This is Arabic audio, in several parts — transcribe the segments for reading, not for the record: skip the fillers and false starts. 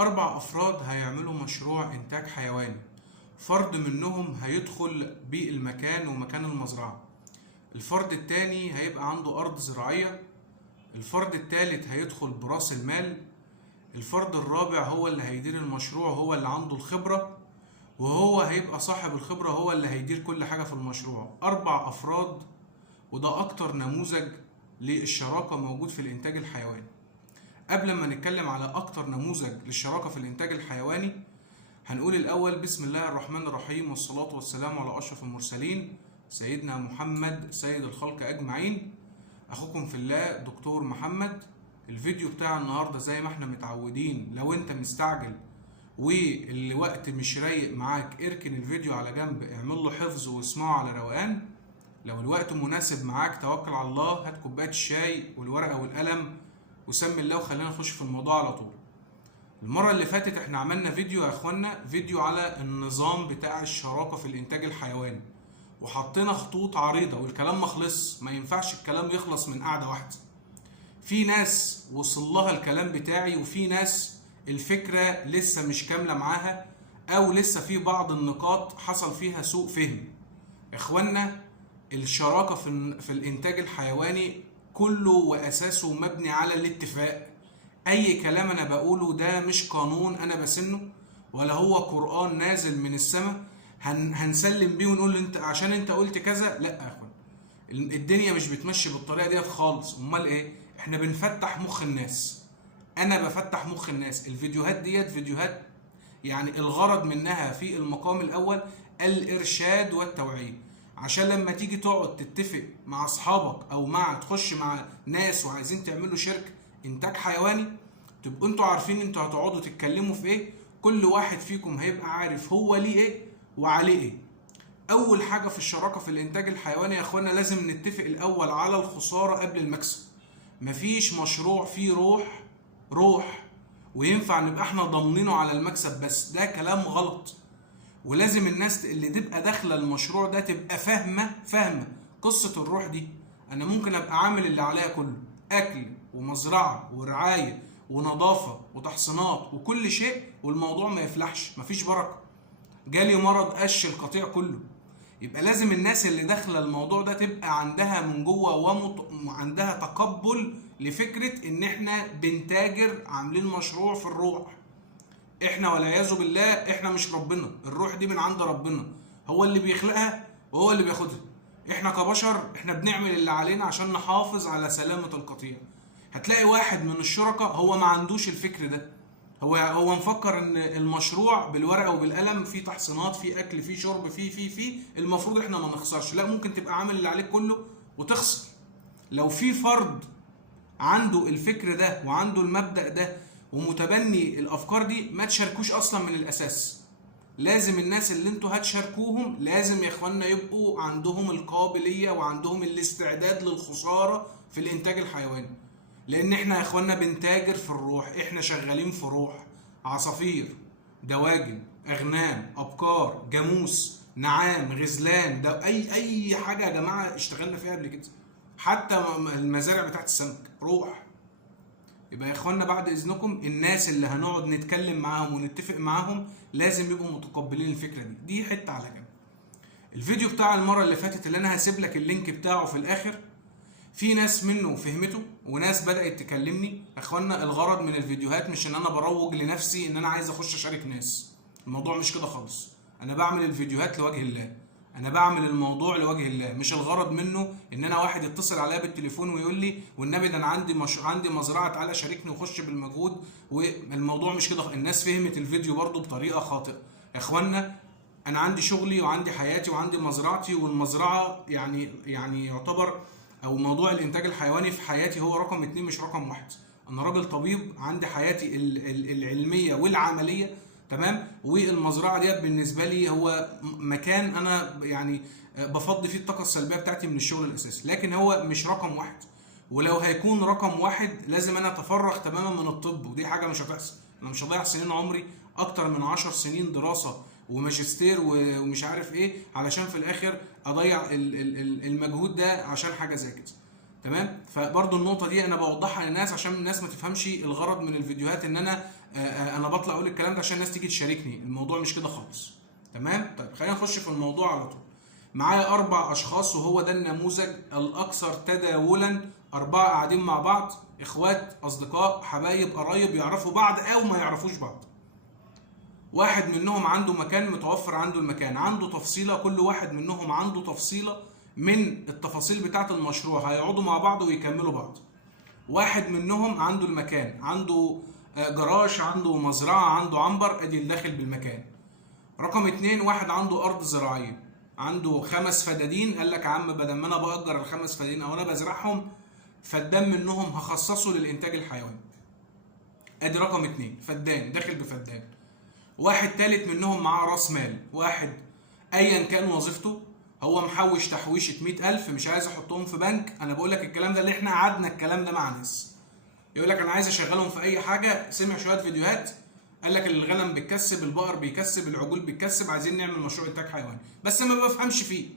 4 أفراد هيعملوا مشروع إنتاج حيواني. فرد منهم هيدخل بالمكان ومكان المزرعة. الفرد التاني هيبقى عنده أرض زراعية. الفرد التالت هيدخل برأس المال. الفرد الرابع هو اللي هيدير المشروع، هو اللي عنده الخبرة، وهو هيبقى صاحب الخبرة، هو اللي هيدير كل حاجة في المشروع. 4 أفراد، وده أكتر نموذج للشراكة موجود في الإنتاج الحيواني. قبل ما نتكلم على أكتر نموذج للشراكة في الإنتاج الحيواني، هنقول الأول بسم الله الرحمن الرحيم، والصلاة والسلام على أشرف المرسلين سيدنا محمد سيد الخلق أجمعين. أخوكم في الله دكتور محمد. الفيديو بتاع النهاردة زي ما احنا متعودين، لو انت مستعجل والوقت مش رايق معاك اركن الفيديو على جنب، اعمل له حفظ واسمعه على روقان. لو الوقت مناسب معاك توكل على الله، هات كوباية الشاي والورقة والقلم وسمي الله وخلينا نخش في الموضوع على طول. المرة اللي فاتت احنا عملنا فيديو يا اخوانا، فيديو على النظام بتاع الشراكة في الانتاج الحيواني، وحطينا خطوط عريضة والكلام ما خلص. ما ينفعش الكلام يخلص من قعدة واحدة. في ناس وصل لها الكلام بتاعي، وفي ناس الفكرة لسه مش كاملة معاها، او لسه في بعض النقاط حصل فيها سوء فهم. اخوانا، الشراكة في الانتاج الحيواني كله واساسه مبني على الاتفاق. اي كلام انا بقوله ده مش قانون انا بسنه، ولا هو قرآن نازل من السماء هنسلم بيه ونقول انت عشان انت قلت كذا. لا يا اخوان، الدنيا مش بتمشي بالطريقه ديت خالص. امال ايه؟ احنا بنفتح مخ الناس. انا بفتح مخ الناس. الفيديوهات ديت فيديوهات يعني الغرض منها في المقام الاول الارشاد والتوعيه، عشان لما تيجي تقعد تتفق مع اصحابك او تخش مع ناس وعايزين تعملوا شركه انتاج حيواني، تبقوا انتوا عارفين انتوا هتقعدوا تتكلموا في ايه. كل واحد فيكم هيبقى عارف هو ليه ايه وعليه ايه. اول حاجه في الشراكه في الانتاج الحيواني يا اخوانا، لازم نتفق الاول على الخساره قبل المكسب. مفيش مشروع فيه روح وينفع نبقى احنا ضامنينه على المكسب بس، ده كلام غلط. ولازم الناس اللي تبقى داخله المشروع ده تبقى فاهمه قصه الروح دي. انا ممكن ابقى عامل اللي عليا كله، اكل ومزرعه ورعايه ونظافه وتحصينات وكل شيء، والموضوع ما يفلحش، مفيش بركه. جالي مرض قش القطيع كله. يبقى لازم الناس اللي داخله الموضوع ده تبقى عندها من جوه وعندها تقبل لفكره ان احنا بنتاجر، عاملين مشروع في الروح. احنا والعياذ بالله احنا مش ربنا، الروح دي من عند ربنا، هو اللي بيخلقها وهو اللي بياخدها. احنا كبشر احنا بنعمل اللي علينا عشان نحافظ على سلامة القطيع. هتلاقي واحد من الشركاء هو ما عندوش الفكر ده، هو مفكر ان المشروع بالورقه وبالقلم، في تحصينات، في اكل، في شرب، في المفروض احنا ما نخسرش. لا، ممكن تبقى عامل اللي عليك كله وتخسر. لو في فرد عنده الفكر ده وعنده المبدأ ده ومتبني الافكار دي، ما تشاركوش اصلا من الاساس. لازم الناس اللي انتوا هتشاركوهم لازم يا اخوانا يبقوا عندهم القابليه وعندهم الاستعداد للخساره في الانتاج الحيواني. لان احنا يا اخوانا بنتاجر في الروح، احنا شغالين في روح. عصافير، دواجن، اغنام، ابقار، جاموس، نعام، غزلان، ده اي حاجه يا جماعه اشتغلنا فيها قبل كده. حتى المزارع بتاعت السمك روح. يبقى يا اخوانا بعد اذنكم، الناس اللي هنقعد نتكلم معاهم ونتفق معاهم لازم يبقوا متقبلين الفكره دي حته على جنب. الفيديو بتاع المره اللي فاتت اللي انا هسيب لك اللينك بتاعه في الاخر، في ناس منه فهمته وناس بدات تكلمني. اخوانا الغرض من الفيديوهات مش ان انا بروج لنفسي ان انا عايز اخش اشارك ناس، الموضوع مش كده خالص. انا بعمل الفيديوهات لوجه الله، انا بعمل الموضوع لوجه الله. مش الغرض منه ان انا واحد يتصل عليا بالتليفون ويقول لي والنبي ده انا عندي مزرعه تعالى شاركني وخش بالمجهود، والموضوع مش كده. الناس فهمت الفيديو برضو بطريقه خاطئه. يا اخوانا انا عندي شغلي وعندي حياتي وعندي مزرعتي، والمزرعه يعني يعتبر، او موضوع الانتاج الحيواني في حياتي هو رقم 2 مش رقم 1. انا راجل طبيب، عندي حياتي العلميه والعمليه، تمام. والمزرعه ديت بالنسبه لي هو مكان انا يعني بفضي فيه الطاقه السلبيه بتاعتي من الشغل الاساسي، لكن هو مش رقم 1. ولو هيكون رقم 1 لازم انا اتفرغ تماما من الطب، ودي حاجه مش هتحصل. انا مش هضيع سنين عمري، اكتر من 10 سنين دراسه وماجستير ومش عارف ايه، علشان في الاخر اضيع المجهود ده عشان حاجه زي كده. تمام. فبرضو النقطه دي انا بوضحها للناس عشان الناس ما تفهمش الغرض من الفيديوهات ان انا بطلع اقول الكلام ده عشان الناس تيجي تشاركني. الموضوع مش كده خالص. تمام. طيب خلينا نخش في الموضوع على طول. معايا 4 اشخاص وهو ده النموذج الاكثر تداولا. 4 قاعدين مع بعض، اخوات، اصدقاء، حبايب، قرايب، يعرفوا بعض او ما يعرفوش بعض. واحد منهم عنده مكان، متوفر عنده المكان، عنده تفصيلة، كل واحد منهم عنده تفصيلة من التفاصيل بتاعة المشروع، هيقعدوا مع بعض ويكملوا بعض. واحد منهم عنده المكان، عنده جراج، عنده مزرعة، عنده عنبر، ادي الداخل بالمكان. رقم 2، واحد عنده ارض زراعية، عنده 5 فدادين، قال لك يا عم بدل ما انا باجر ال5 فدادين او انا بزرعهم، فدان منهم هخصصه للانتاج الحيواني. ادي رقم 2، فدان داخل بفدان. واحد تالت منهم معاه راس مال، واحد ايا كان وظيفته، هو محوش تحويشة 100,000 مش عايز يحطهم في بنك. انا بقول لك الكلام ده اللي احنا قعدنا الكلام ده مع ناس، يقول لك انا عايز اشغلهم في اي حاجه، سمع شويه فيديوهات قال لك الغنم بيكسب، البقر بيكسب، العجول بيكسب، عايزين نعمل مشروع انتاج حيواني، بس ما بفهمش فيه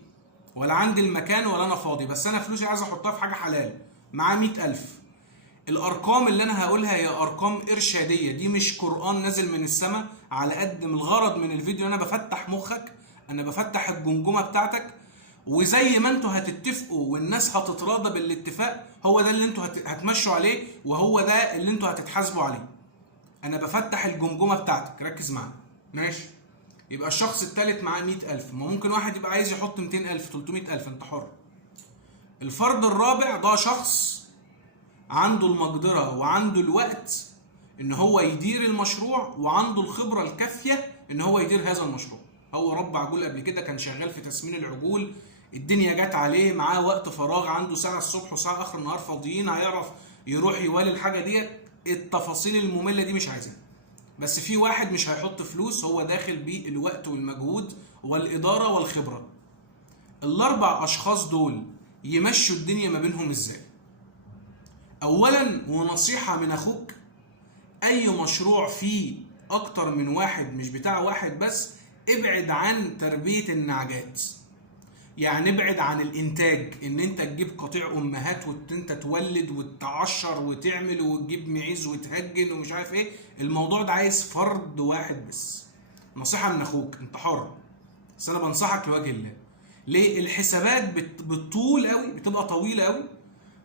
ولا عندي المكان ولا انا فاضي، بس انا فلوسي عايز احطها في حاجه حلال. معاه 100,000. الارقام اللي انا هقولها هي ارقام ارشاديه، دي مش قران نازل من السماء. على قد من الغرض من الفيديو انا بفتح مخك، انا بفتح الجمجمه بتاعتك، وزي ما انتوا هتتفقوا والناس هتتراضى بالاتفاق، هو ده اللي انتوا هتمشوا عليه، وهو ده اللي انتوا هتتحاسبوا عليه. انا بفتح الجمجمه بتاعتك، ركز معايا. ماشي. يبقى الشخص الثالث معاه 100,000، ما ممكن واحد يبقى عايز يحط 200,000 300,000، انت حر. الفرد الرابع ده شخص عنده المقدرة وعنده الوقت ان هو يدير المشروع، وعنده الخبرة الكافية ان هو يدير هذا المشروع. هو رب عجول قبل كده، كان شغال في تسمين العجول، الدنيا جت عليه، معاه وقت فراغ، عنده ساعة الصبح وساعة اخر النهار فاضيين، هيعرف يروح يوالي الحاجة ديت. التفاصيل المملة دي مش عايزينها. بس في واحد مش هيحط فلوس، هو داخل بالوقت والمجهود والإدارة والخبرة. ال4 أشخاص دول يمشوا الدنيا ما بينهم ازاي؟ اولا، ونصيحة من اخوك، اي مشروع فيه اكتر من واحد مش بتاع واحد بس، ابعد عن تربية النعجات. يعني ابعد عن الانتاج، ان انت تجيب قطيع امهات وانت تولد وتعشر وتعمل وتجيب معيز وتهجن ومش عارف ايه. الموضوع ده عايز فرد واحد بس. نصيحة من اخوك، انت حر، بس انا بنصحك لوجه الله. ليه؟ الحسابات بتطول قوي، بتبقى طويلة قوي،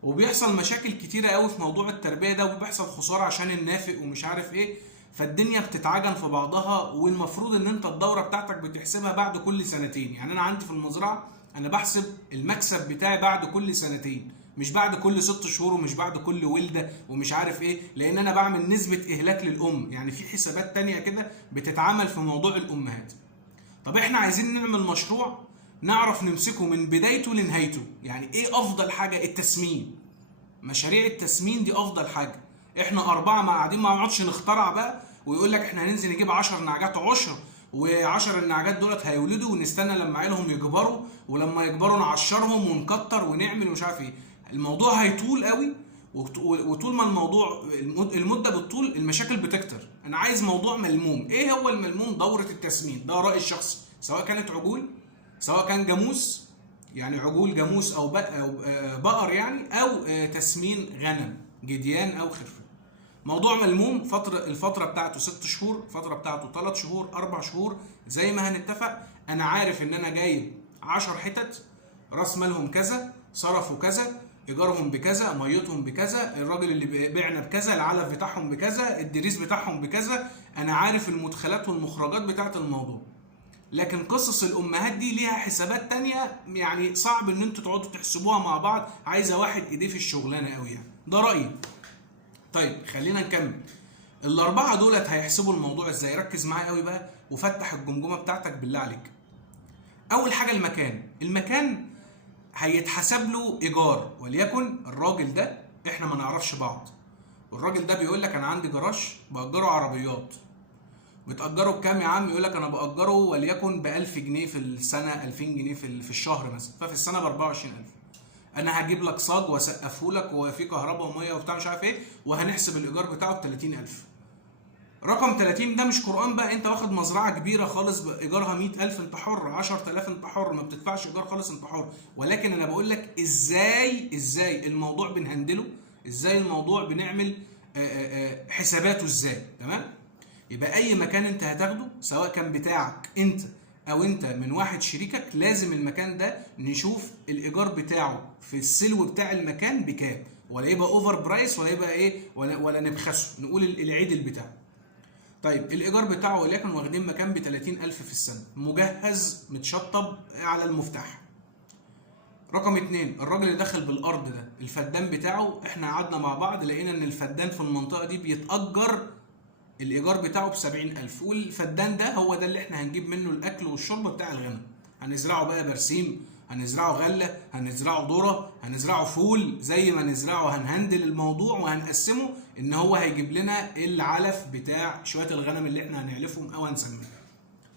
وبيحصل مشاكل كتيرة قوي في موضوع التربية ده، وبيحصل خسارة عشان النافق ومش عارف ايه، فالدنيا بتتعجن في بعضها. والمفروض ان انت الدورة بتاعتك بتحسبها بعد كل سنتين. يعني انا عندي في المزرعة انا بحسب المكسب بتاعي بعد كل سنتين، مش بعد كل 6 شهور، ومش بعد كل ولدة ومش عارف ايه، لان انا بعمل نسبة اهلاك للام. يعني في حسابات تانية كده بتتعمل في موضوع الامهات. طب احنا عايزين نعمل مشروع نعرف نمسكه من بدايته لنهايته. يعني ايه افضل حاجة؟ التسمين. مشاريع التسمين دي افضل حاجة. احنا 4 ما قاعدين ما نقعدش نخترع بقى ويقول لك احنا هننزل نجيب 10 نعجات عشر، و10 النعجات دولت هيولدوا، ونستنى لما عيلهم يكبروا، ولما يكبروا نعشرهم ونكتر ونعمل ومش عارف ايه. الموضوع هيطول قوي، وطول ما الموضوع المدة بتطول المشاكل بتكتر. انا عايز موضوع ملموم. ايه هو الملموم؟ دورة التسمين. ده رأيي الشخصي، سواء كانت عجول، سواء كان جاموس، يعني عجول جاموس او بقر يعني، او تسمين غنم جديان او خرفان. موضوع ملموم. الفترة بتاعته 6 شهور، الفترة بتاعته 3 شهور، 4 شهور، زي ما هنتفق. انا عارف ان انا جايب 10 حتت، راس مالهم كذا، صرفوا كذا، ايجارهم بكذا، ميتهم بكذا، الراجل اللي بيعنا بكذا، العلف بتاعهم بكذا، الدريس بتاعهم بكذا. انا عارف المدخلات والمخرجات بتاعت الموضوع. لكن قصص الامهات دي ليها حسابات تانية، يعني صعب ان انتوا تقعدوا تحسبوها مع بعض، عايزه واحد ايديه في الشغلانه قوي يعني. ده رايي. طيب خلينا نكمل. ال4 دولت هيحسبوا الموضوع ازاي؟ ركز معايا قوي بقى وفتح الجمجمه بتاعتك بالله عليك. اول حاجه المكان هيتحسب له ايجار. وليكن الراجل ده احنا ما نعرفش بعض، والراجل ده بيقول لك انا عندي جراج باجره عربيات. بتأجره بكام يا عم؟ يقول لك انا بأجره وليكن ب 1000 جنيه في السنه، 2000 جنيه في الشهر مثلا، ففي السنه ب 24,000. انا هجيب لك صاج واسقفه لك وفي كهرباء وميه وبتاع مش عارف ايه، وهنحسب الايجار بتاعه ب 30,000. رقم 30 ده مش قرآن بقى، انت واخد مزرعة كبيرة خالص ايجارها 100,000 انت حر، 10,000 انت حر، ما بتدفعش ايجار خالص انت حر. ولكن انا بقول لك ازاي الموضوع بنهندله، ازاي الموضوع بنعمل حساباته ازاي. تمام؟ يبقى اي مكان انت هتاخده سواء كان بتاعك انت او انت من واحد شريكك، لازم المكان ده نشوف الايجار بتاعه في السلو بتاع المكان بكام، ولا يبقى اوفر برايس ولا يبقى ايه، ولا نبخسه، نقول العدل بتاعه. طيب الايجار بتاعه وليكن واخدين مكان ب 30,000 في السنه، مجهز متشطب على المفتاح. رقم 2 الراجل اللي داخل بالارض ده الفدان بتاعه، احنا قعدنا مع بعض لقينا ان الفدان في المنطقه دي بيتاجر الايجار بتاعه ب 70,000، والفدان ده هو ده اللي احنا هنجيب منه الاكل والشرب بتاع الغنم. هنزرعه بقى برسيم، هنزرعه غله، هنزرعه ذره، هنزرعه فول، زي ما نزرعه هنهندل الموضوع وهنقسمه ان هو هيجيب لنا العلف بتاع شويه الغنم اللي احنا هنعلفهم او هنسميهم.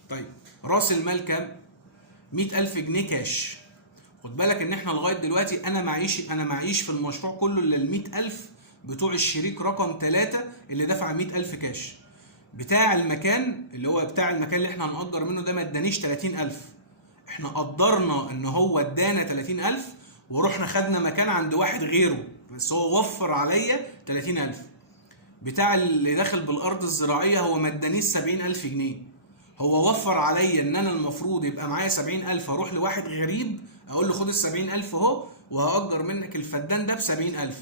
طيب راس المال كام؟ 100,000 جنيه كاش. خد بالك ان احنا لغايه دلوقتي انا معيش في المشروع كله الا ال 100,000 بتوع الشريك رقم 3 اللي دفع 100,000 كاش. بتاع المكان اللي احنا هنأجر منه ده ما ادانيش 30,000، احنا قدرنا ان هو ادانا 30,000 ورحنا خدنا مكان عند واحد غيره، بس هو وفر عليا 30,000. بتاع اللي داخل بالارض الزراعيه هو ما ادانيش 70,000 جنيه، هو وفر عليا ان انا المفروض يبقى معايا 70,000 اروح لواحد غريب اقول له خد ال 70,000 اهو وهأجر منك الفدان ده ب 70,000،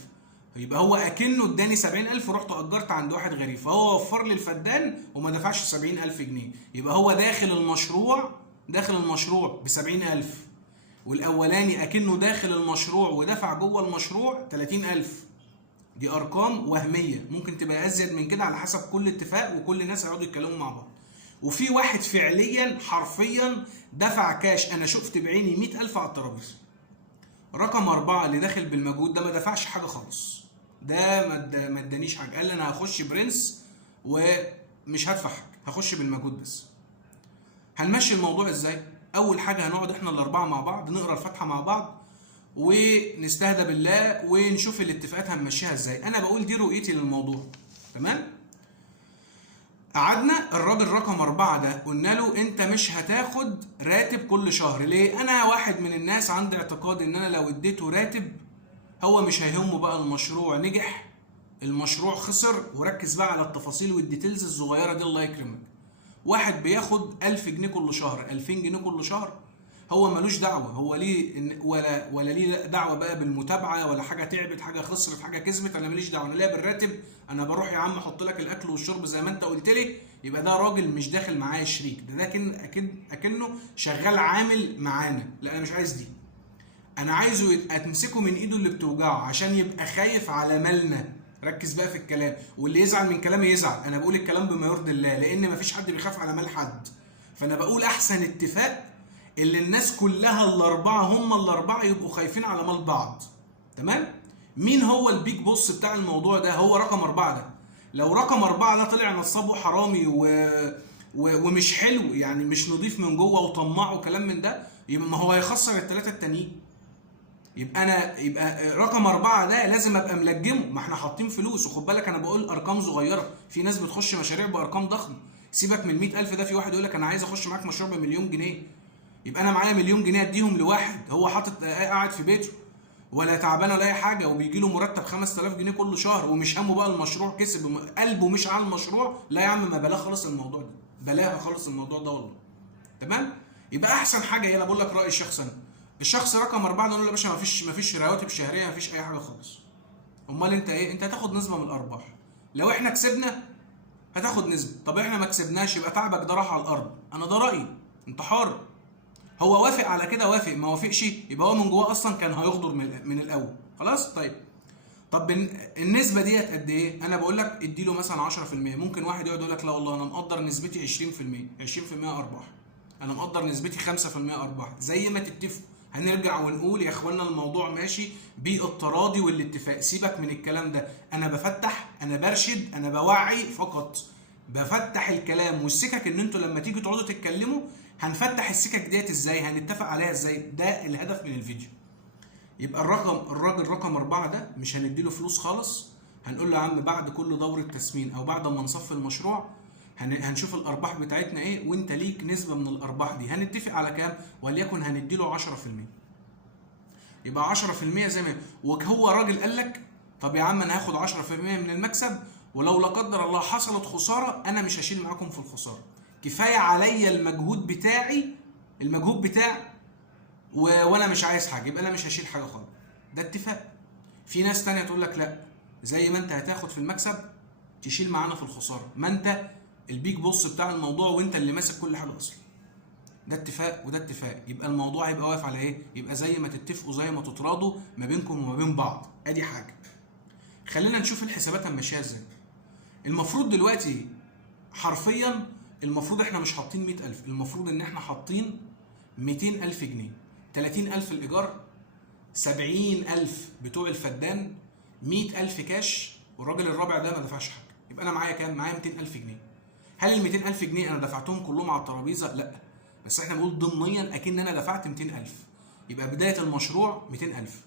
يبقى هو اكنه اداني 70,000 ورحت اجرت عند واحد غريب، فهو وفر لي الفدان وما دفعش 70,000 جنيه، يبقى هو داخل المشروع ب 70,000، والاولاني اكنه داخل المشروع ودفع جوه المشروع 30,000. دي ارقام وهميه، ممكن تبقى ازيد من كده على حسب كل اتفاق وكل الناس هيقعدوا يتكلموا مع بعض. وفي واحد فعليا حرفيا دفع كاش، انا شفت بعيني 100,000 على الترابيزه. رقم 4 اللي داخل بالمجهود ده ما دفعش حاجه خالص، ده ما ادانيش حاجه، قال لي انا هخش برنس ومش هدفع حاجه، هخش بالمجهود بس. هنمشي الموضوع ازاي؟ اول حاجه هنقعد احنا الاربعه مع بعض نقرا الفاتحه مع بعض ونستهدى بالله ونشوف الاتفاقات هنمشيها ازاي. انا بقول دي رؤيتي للموضوع. تمام؟ قعدنا الراجل رقم 4 ده قلنا له انت مش هتاخد راتب كل شهر. ليه؟ انا واحد من الناس عندي اعتقاد ان انا لو اديته راتب هو مش هيهمه بقى المشروع نجح المشروع خسر، وركز بقى على التفاصيل والديتيلز الصغيره دي. الله يكرمك، واحد بياخد 1000 جنيه كل شهر، 2000 جنيه كل شهر، هو ملوش دعوه، هو ليه ولا ليه دعوه بقى بالمتابعه ولا حاجه تعبت حاجه خسرت حاجه كسبت، انا ماليش دعوه، انا ليا بالراتب، انا بروح يا عم احط لك الاكل والشرب زي ما انت قلت لي. يبقى ده راجل مش داخل معايا شريك، ده اكنه شغال عامل معانا. لا انا مش عايز دي، انا عايزه تمسكه من ايده اللي بتوجعه عشان يبقى خايف على مالنا. ركز بقى في الكلام، واللي يزعل من كلامي يزعل، انا بقول الكلام بما يرضي الله، لان مفيش حد بيخاف على مال حد. فانا بقول احسن اتفاق اللي الناس كلها الاربعه هم الاربعه يبقوا خايفين على مال بعض. تمام؟ مين هو البيج بوس بتاع الموضوع ده؟ هو رقم 4 ده. لو رقم 4 ده طلع نصاب وحرامي ومش حلو، يعني مش نضيف من جوه وطماع وكلام من ده، يبقى ما هو هيخسر الثلاثه التانيين. يبقى رقم 4 ده لازم ابقى ملجمه، ما احنا حاطين فلوس. وخد بالك انا بقول ارقام صغيره، في ناس بتخش مشاريع بارقام ضخمه. سيبك من 100,000 ده، في واحد يقول لك انا عايز اخش معاك مشروع بمليون جنيه، يبقى انا معايا مليون جنيه اديهم لواحد هو حاطط قاعد في بيته ولا تعبان ولا اي حاجه، وبيجي له مرتب 5000 جنيه كل شهر ومش همه بقى المشروع كسب، قلبه مش على المشروع. لا يا عم، ما بلاها خالص الموضوع ده، بلاها خالص الموضوع ده والله. تمام؟ يبقى احسن حاجه انا بقول لك رايي الشخصي، انا الشخص رقم 4 نقول له يا باشا مفيش رواتب شهريه، مفيش اي حاجه خالص. امال انت ايه؟ انت هتاخد نسبه من الارباح. لو احنا كسبنا هتاخد نسبه، طب احنا ما كسبناش يبقى تعبك ده راح على الارض. انا ده رايي، انت حر. هو وافق على كده وافق، ما وافقش يبقى هو من جواه اصلا كان هيغدر من الاول. خلاص؟ طب النسبه ديت قد ايه؟ انا بقول لك اديله مثلا 10%. ممكن واحد يقعد يقول لك لا والله انا مقدر نسبتي 20%، 20% ارباح، انا مقدر نسبتي 5% ارباح، زي ما تتفقوا. هنرجع ونقول يا اخوانا الموضوع ماشي بالتراضي والاتفاق، سيبك من الكلام ده. انا بفتح، انا برشد، انا بوعي فقط، بفتح الكلام والسكك ان انتوا لما تيجوا تقعدوا تتكلموا هنفتح السكك ديت ازاي، هنتفق عليها ازاي، ده الهدف من الفيديو. يبقى الراجل رقم 4 ده مش هنديله فلوس خالص، هنقول له يا عم بعد كل دورة تسمين او بعد ما نصفي المشروع هنشوف الارباح بتاعتنا ايه، وانت ليك نسبة من الارباح دي. هنتفق على كام؟ وليكن هنديله 10%. يبقى 10% زي ما وهو راجل قال لك طب يا عم انا هاخد 10% من المكسب، ولو لا قدر الله حصلت خسارة انا مش هشيل معاكم في الخسارة، كفاية عليا المجهود بتاعي، المجهود بتاعي وانا مش عايز حاجة، يبقى انا مش هشيل حاجة خالص. ده اتفاق. في ناس تانية تقول لك لا، زي ما انت هتاخد في المكسب تشيل معانا في الخسارة، ما انت البيج بوس بتاع الموضوع وانت اللي ماسك كل حاجة اصلا. ده اتفاق وده اتفاق. يبقى الموضوع هيبقى واقف على ايه؟ يبقى زي ما تتفقوا زي ما تتراضوا ما بينكم وما بين بعض. ادي حاجة. خلينا نشوف الحسابات ماشيه ازاي. المفروض دلوقتي حرفيا المفروض احنا مش حاطين 100,000، المفروض ان احنا حاطين 200,000 جنيه، 30,000 الايجار، 70,000 بتوع الفدان، 100,000 كاش، والراجل الرابع ده ما دفعش حاجه. يبقى انا معايا كام؟ معايا 200,000 جنيه. هل ال 200,000 جنيه انا دفعتهم كلهم على الترابيزه؟ لا، بس احنا بنقول ضمنيا اكن انا دفعت 200,000. يبقى بدايه المشروع 200,000.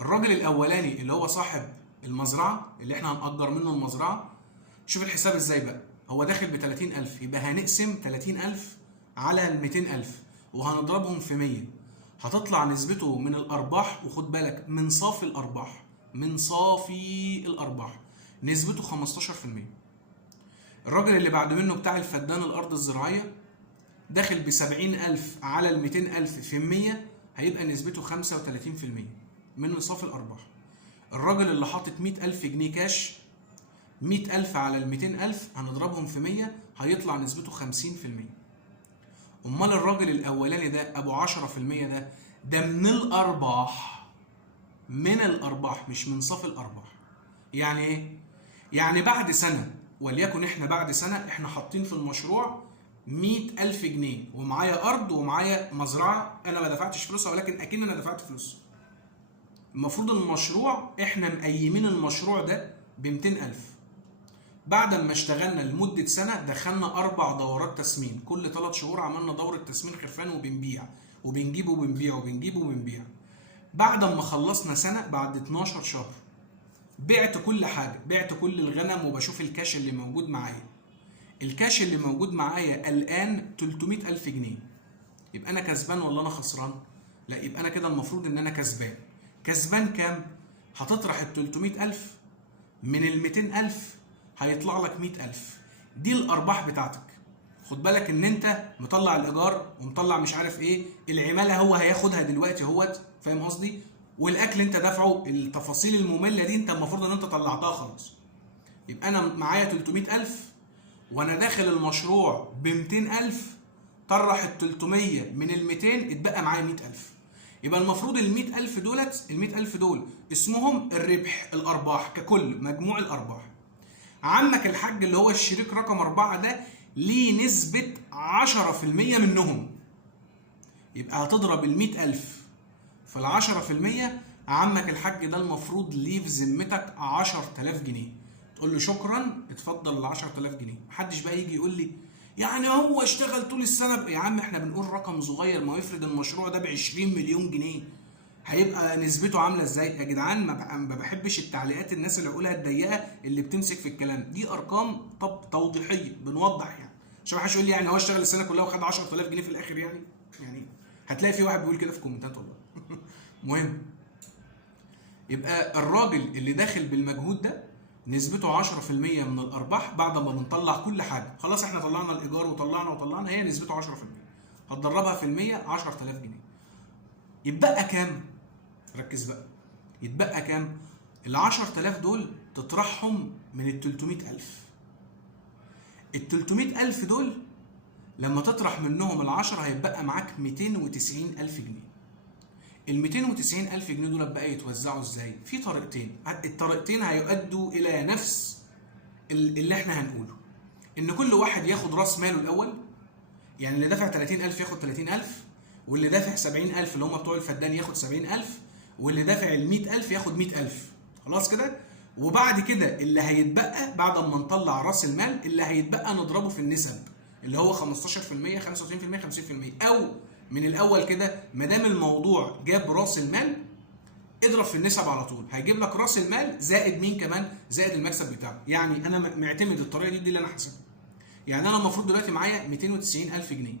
الراجل الاولاني اللي هو صاحب المزرعه اللي احنا هنأجر منه المزرعه، شوف الحساب ازاي بقى. هو داخل ب 30,000، يبقى هنقسم 30,000 على ال 200,000 وهنضربهم في 100، هتطلع نسبته من الارباح. وخد بالك من صافي الارباح، من صافي الارباح نسبته 15%. الراجل اللي بعد منه بتاع الفدان الارض الزراعيه داخل ب 70,000 على ال 200,000 في 100، هيبقى نسبته 35% من صافي الارباح. الراجل اللي حاطط 100,000 جنيه كاش، 100,000 على ال 200,000 هنضربهم في 100، هيطلع نسبته 50%. امال الراجل الاولاني ده ابو 10% ده من الارباح، من الارباح مش من صافي الارباح. يعني ايه؟ يعني بعد سنه، وليكن احنا بعد سنه احنا حاطين في المشروع 100,000 جنيه ومعايا ارض ومعايا مزرعه، انا ما دفعتش فلوسها ولكن اكن انا دفعت فلوس. المفروض المشروع احنا مقيمين المشروع ده ب 200,000. بعد ما اشتغلنا لمدة سنة دخلنا 4 دورات تسمين، كل 3 شهور عملنا دورة تسمين خرفان وبنبيع وبنجيب وبنبيع وبنجيب وبنبيع. بعد ما خلصنا سنة، بعد 12 شهر بعت كل حاجة، بعت كل الغنم وبشوف الكاش اللي موجود معايا. الكاش اللي موجود معايا الآن 300,000 جنيه. يبقى أنا كسبان ولا أنا خسران؟ لا، يبقى أنا كده المفروض إن أنا كسبان. كسبان كام؟ هتطرح ال 300,000 من ال 200,000 هيطلع لك 100,000. دي الارباح بتاعتك. خد بالك ان انت مطلع الايجار ومطلع مش عارف ايه، العماله هو هياخدها دلوقتي اهوت، فاهم قصدي؟ والاكل انت دافعه، التفاصيل الممله دي انت المفروض ان انت طلعتها خلاص. يبقى انا معايا 300,000 وانا داخل المشروع ب 200,000، طرح ال 300 من ال 200 اتبقى معايا 100,000. يبقى المفروض ال 100,000 دولت، ال 100,000 دول اسمهم الربح، الارباح ككل، مجموع الارباح. عمك الحاج اللي هو الشريك رقم 4 ده ليه نسبة 10% منهم. يبقى هتضرب ال 100,000 في ال 10%، عمك الحاج ده المفروض ليه في ذمتك 10,000 جنيه. تقول له شكرا، اتفضل ال 10,000 جنيه. محدش بقى يجي يقول لي يعني هو اشتغل طول السنة. يا عم احنا بنقول رقم صغير، ما يفرض المشروع ده ب 20 مليون جنيه، هيبقى نسبته عامله ازاي يا جدعان؟ ما بحبش التعليقات الناس اللي عقولها الضيقه اللي بتمسك في الكلام. دي ارقام توضيحيه، بنوضح يعني، عشان ما حدش يقول لي يعني هو اشتغل السنه كلها وخد 10,000 جنيه في الاخر يعني هتلاقي في واحد بيقول كده في الكومنتات والله. مهم. يبقى الراجل اللي داخل بالمجهود ده نسبته 10% من الارباح. بعد ما بنطلع كل حاجه خلاص، احنا طلعنا الايجار وطلعنا، هي نسبته 10%، هتضربها في المية 10,000 جنيه. يتبقى كام؟ ركز بقى، يتبقى كام؟ ال 10,000 دول تطرحهم من ال 300,000. ال 300,000 دول لما تطرح منهم ال 10 هيتبقى معاك 290,000 جنيه. ال 290,000 جنيه دول بقى يتوزعوا ازاي؟ في طريقتين، الطريقتين هيؤدوا الى نفس اللي احنا هنقوله، ان كل واحد ياخد راس ماله الاول. يعني اللي دافع 30,000 ياخد 30,000، واللي دافع 70,000 اللي هم بتوع الفدان ياخد 70,000، واللي دافع ال 100,000 ياخد 100,000. خلاص كده. وبعد كده اللي هيتبقى بعد ما نطلع راس المال، اللي هيتبقى نضربه في النسب اللي هو 15%، 25%، 50%. او من الاول كده ما دام الموضوع جاب راس المال، اضرب في النسب على طول، هيجيب لك راس المال زائد مين كمان؟ زائد المكسب بتاعه. يعني انا معتمد الطريقه دي اللي انا حاسبها. يعني انا المفروض دلوقتي معايا 290,000 جنيه.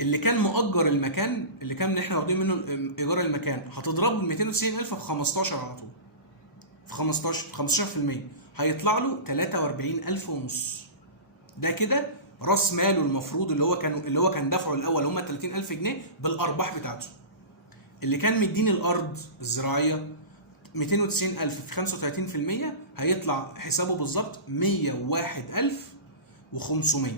اللي كان مؤجر المكان، اللي كان احنا واخدين منه ايجار المكان، هتضربه ال 290,000 في 15 على طول. في 15% هيطلع له 43,000 ونص. ده كده راس ماله المفروض اللي هو كان دفعه الاول هم 30,000 جنيه بالارباح بتاعته. اللي كان مديني الارض الزراعيه 290,000 في 35% هيطلع حسابه بالظبط 101,500.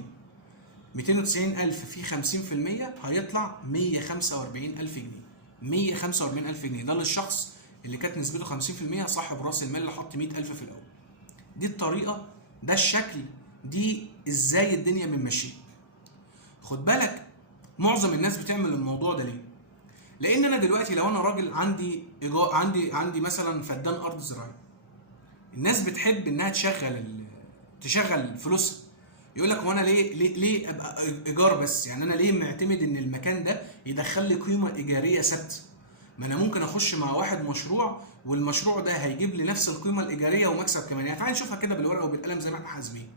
290,000 في 50% هيطلع 145,000 جنيه. 145,000 جنيه ده للشخص اللي كانت نسبته 50% صاحب راس المال اللي حط 100,000 في الاول. دي الطريقه، ده الشكل، دي ازاي الدنيا بنمشيها. خد بالك معظم الناس بتعمل الموضوع ده ليه؟ لان انا دلوقتي لو انا راجل عندي مثلا فدان ارض زراعيه، الناس بتحب انها تشغل فلوسها. يقول لك هو انا ليه ابقى ايجار بس؟ يعني انا ليه معتمد ان المكان ده يدخل لي قيمه ايجاريه ثابته؟ ما انا ممكن اخش مع واحد مشروع والمشروع ده هيجيب لي نفس القيمه الايجاريه ومكسب كمان. يعني تعال نشوفها كده بالورقه وبالقلم زي ما احنا حاسبين.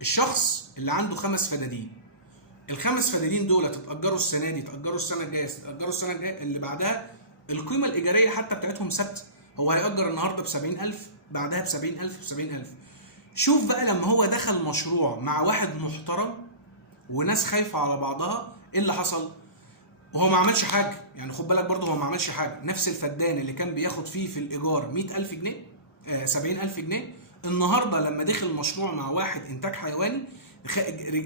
الشخص اللي عنده 5 فدادين، ال5 فدادين دول تتاجروا السنه دي، تتاجروا السنه الجايه، تتاجروا السنه الجايه اللي بعدها، القيمه الايجاريه حتى بتاعتهم ثابته. هو هيأجر النهارده ب 70,000، بعدها ب 70,000، ب 70,000. شوف بقى لما هو دخل مشروع مع واحد محترم وناس خايفه على بعضها، ايه اللي حصل؟ وهو ما عملش حاجه. يعني خد بالك برضه هو ما عملش حاجه. نفس الفدان اللي كان بياخد فيه في الايجار 100,000 جنيه 70,000 جنيه، النهارده لما دخل مشروع مع واحد انتاج حيواني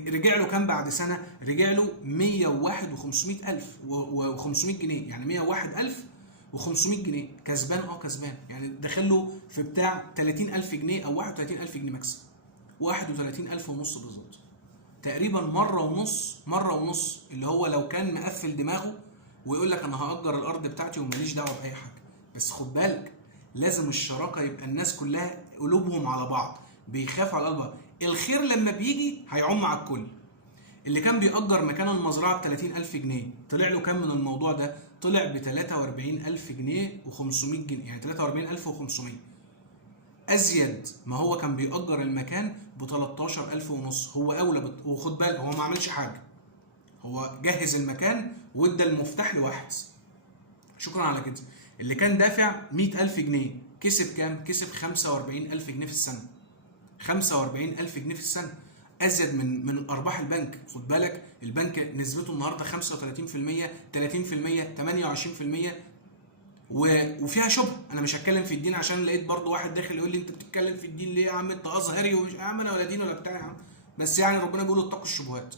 رجع له كام بعد سنه؟ رجع له 101,500,000 و500 جنيه. يعني 101,500 جنيه كسبان. كسبان. يعني داخل له في بتاع 30,000 جنيه او 31,000 جنيه مكسب. 31,000 ونص بالظبط. تقريبا مره ونص اللي هو لو كان مقفل دماغه ويقول لك انا هأجر الارض بتاعتي وماليش دعوه باي حاجه. بس خد بالك لازم الشراكه يبقى الناس كلها قلوبهم على بعض، بيخافوا على قلبها. الخير لما بيجي هيعم على الكل. اللي كان بيأجر مكان المزرعه ب 30,000 جنيه طلع له كام من الموضوع ده؟ طلع ب 43,000 جنيه و500 جنيه، يعني 43,500 ازيد ما هو كان بيأجر المكان ب 13,000 ونص. هو اولى وخد بالك هو ما عملش حاجه، هو جهز المكان وادى المفتاح لواحد. شكرا على كده. اللي كان دافع 100,000 جنيه كسب كام؟ كسب 45,000 جنيه في السنه. 45,000 جنيه في السنه ازيد من ارباح البنك. خد بالك البنك نسبته النهارده 35%، 30%، 28%، وفيها شبهه. انا مش هتكلم في الدين عشان لقيت برضو واحد داخل يقول لي انت بتتكلم في الدين ليه يا عم؟ انت ازهري ومش يا عم، انا ولا دين ولا بتاع يا عم. بس يعني ربنا بيقول اتقوا الشبهات.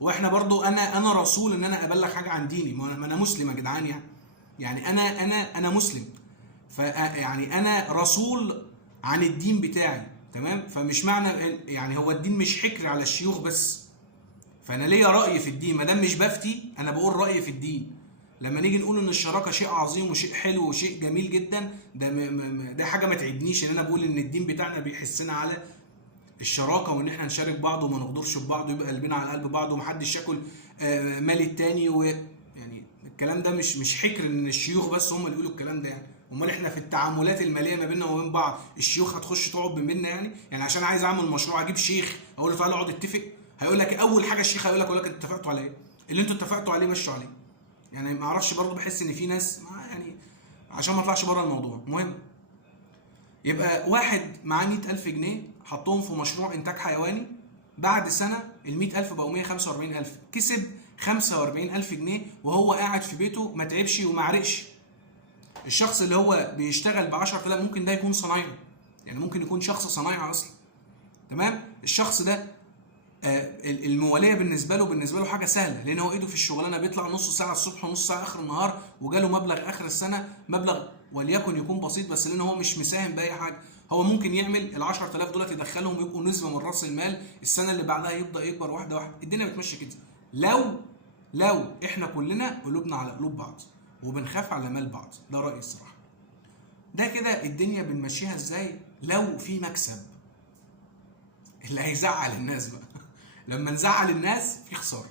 واحنا برضو انا رسول ان انا ابلغ حاجه عن ديني. ما انا مسلم يا جدعان. يعني انا مسلم. يعني انا رسول عن الدين بتاعي. تمام؟ فمش معنى يعني هو الدين مش حكر على الشيوخ بس. فانا ليا راي في الدين، ما دام مش بفتي انا بقول رايي في الدين. لما نيجي نقول ان الشراكه شيء عظيم وشيء حلو وشيء جميل جدا، ده حاجه ما تعبنيش ان انا بقول ان الدين بتاعنا بيحسنا على الشراكه وان احنا نشارك بعض وما نغدرش ببعض ويبقى قلبنا على قلب بعض ومحدش ياكل مال التاني. يعني الكلام ده مش حكر ان الشيوخ بس هم اللي يقولوا الكلام ده. يعني امال احنا في التعاملات الماليه ما بيننا وما بين بعض الشيوخ هتخش تقعد بيننا؟ يعني عشان عايز اعمل مشروع اجيب شيخ اقول له تعالى اقعد اتفق؟ هيقول لك اول حاجه الشيخ هيقول لك انتوا اتفقتوا على ايه؟ اللي انتوا اتفقتوا عليه مشوا عليه. يعني ما اعرفش برضه، بحس ان في ناس يعني عشان ما اطلعش بره الموضوع. المهم يبقى واحد معاه 100,000 جنيه حطهم في مشروع انتاج حيواني، بعد سنه ال 100,000 بقوا 145,000، كسب 45,000 جنيه وهو قاعد في بيته ما تعبش وما عرقش. الشخص اللي هو بيشتغل ب 10,000 ممكن ده يكون صنايعي، يعني ممكن يكون شخص صنايعي اصلا. تمام؟ الشخص ده المواليه بالنسبه له حاجه سهله، لان هو ايده في الشغلانه، بيطلع نص ساعه الصبح ونص ساعه اخر النهار وجاله مبلغ اخر السنه، مبلغ وليكن يكون بسيط بس لان هو مش مساهم باي حاجه. هو ممكن يعمل ال 10,000 دول يدخلهم يبقوا نسبه من راس المال، السنه اللي بعدها يبدا يكبر واحده واحده. الدنيا بتمشي كده لو احنا كلنا قلوبنا على قلوب بعض وبنخاف على مال بعض. ده رايي الصراحه. ده كده الدنيا بنمشيها ازاي لو في مكسب. اللي هيزعل الناس بقى لما نزعل الناس في خساره.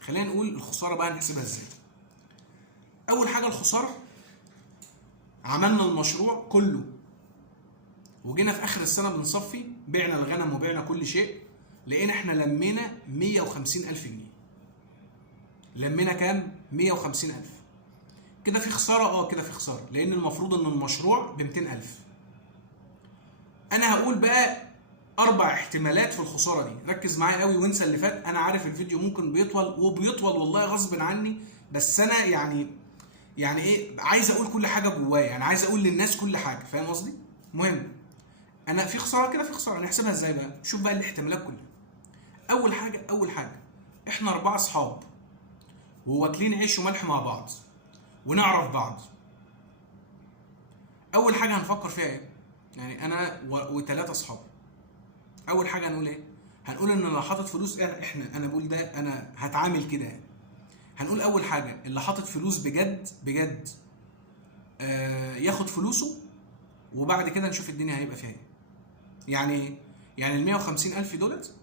خلينا نقول الخساره بقى نحسبها ازاي. اول حاجه الخساره عملنا المشروع كله وجينا في اخر السنه بنصفي، بعنا الغنم وبعنا كل شيء، لقينا احنا لمينا 150,000 جنيه. لمينا كام؟ 150,000. كده في خساره، كده في خساره، لان المفروض ان المشروع ب 200,000. انا هقول بقى 4 احتمالات في الخساره دي، ركز معايا قوي وانسى اللي فات. انا عارف الفيديو ممكن بيطول وبيطول والله غصب عني، بس انا يعني ايه، عايز اقول كل حاجه جوايا، يعني عايز اقول للناس كل حاجه، فاهم قصدي؟ مهم، انا في خساره كده، في خساره، نحسبها ازاي بقى؟ شوف بقى الاحتمالات كلها. اول حاجه احنا 4 اصحاب وواكلين عيش وملح مع بعض ونعرف بعض. اول حاجه هنفكر فيها ايه؟ يعني انا و3 اصحاب، اول حاجه هنقول ايه؟ هنقول ان اللي حاطط فلوس، انا بقول ده انا هتعامل كده يعني. هنقول اول حاجه اللي حاطط فلوس بجد بجد ياخد فلوسه، وبعد كده نشوف الدنيا هيبقى فيها ايه. يعني ايه؟ يعني ال 150,000 دولت